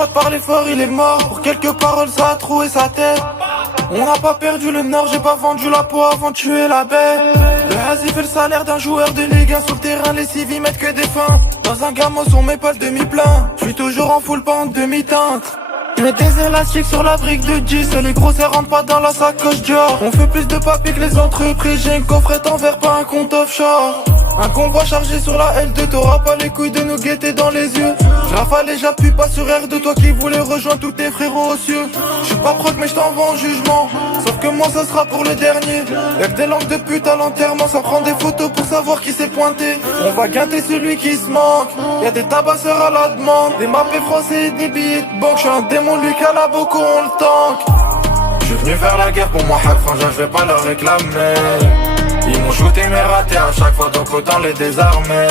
fois de parler fort, il est mort. Pour quelques paroles, ça a troué sa tête. On n'a pas perdu le nord, j'ai pas vendu la peau avant de tuer la bête. Le Hazi fait le salaire d'un joueur de Ligue 1. Sur le terrain, les civils mettent que des fins. Dans un gamos, on met pas le demi-plein. J'suis toujours en full pas en demi-teinte. Mets des élastiques sur la brique de 10. Et les gros, ça rentre pas dans la sacoche Dior. On fait plus de papier que les entreprises. J'ai une coffrette en verre, pas un compte offshore. Un convoi chargé sur la L2, t'auras pas les couilles de nous guetter dans les yeux. J'rafale et j'appuie pas sur R2, toi qui voulais rejoindre tous tes frérots aux cieux. J'suis pas proc mais j't'envoie en jugement. Sauf que moi ça sera pour le dernier. Y'a que des langues de pute à l'enterrement, ça prend des photos pour savoir qui s'est pointé. On va guinter celui qui se manque. Y'a des tabasseurs à la demande, des mappés français et des billets de banque. J'suis un démon, lui qu'à la Boko on le tank. J'suis venu faire la guerre pour moi, hack frangin, j'vais pas leur réclamer. Ils m'ont shooté mais raté à chaque fois, donc autant les désarmer.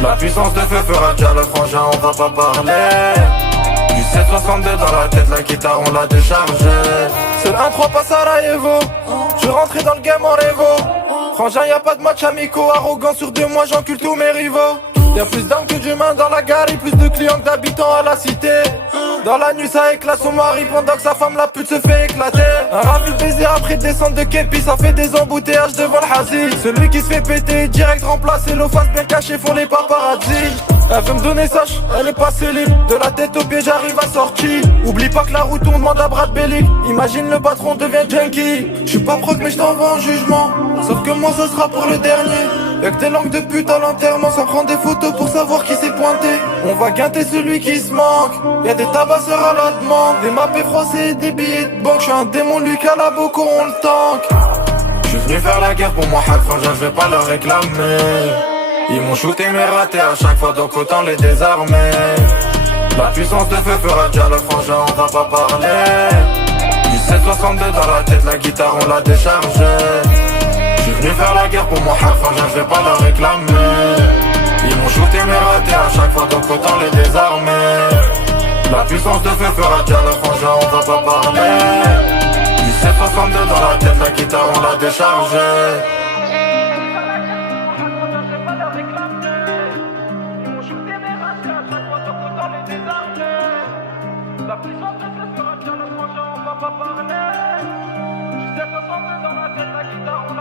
La puissance de feu fera déjà le frangin, on va pas parler. Du 762 dans la tête, la guitare on l'a déchargé. C'est le 1-3 pas Sarajevo. Je rentrais dans le game en révo. Frangin y'a pas de match amicaux, arrogant sur 2 mois j'encule tous mes rivaux. Y'a plus d'armes que d'humains dans la gare, plus de clients que d'habitants à la cité. Dans la nuit ça éclate son mari pendant que sa femme la pute se fait éclater. Un ravi baiser après descente de képi, ça fait des embouteillages devant le Hazi. Celui qui se fait péter direct remplacé, l'eau face bien cachée font les paparazzi. Elle veut me donner sage, elle est pas libre. De la tête aux pieds j'arrive à sortir. Oublie pas que la route on demande à Brad Bellic. Imagine le patron devient junkie. J'suis pas proc mais j't'envoie en jugement. Sauf que moi ce sera pour le dernier. Y'a que des langues de pute à l'enterrement, ça prend des photos pour savoir qui s'est pointé. On va guinter celui qui se manque. Y'a des tabasseurs à la demande, des mappés français et des billets de banque. J'suis un démon, lui qu'à la Boko on le tank. J'suis venu faire la guerre pour moi, hack frangin, j'vais pas leur réclamer. Ils m'ont shooté mais raté à chaque fois, donc autant les désarmer. La puissance de feu fera déjà le frangin, on va pas parler. Du 762 dans la tête, la guitare on l'a déchargé. J'suis venu faire la guerre pour moi, hack frangin, j'vais pas leur réclamer. Ils m'ont shooté mais raté à chaque fois, donc autant les désarmer. La puissance de feu fera déjà le frangin, on va pas parler. Du 762 dans la tête, la guitare on l'a déchargé. La puissance de feu fera déjà le frangin, on va pas parler. Du 762 dans la tête, la guitare on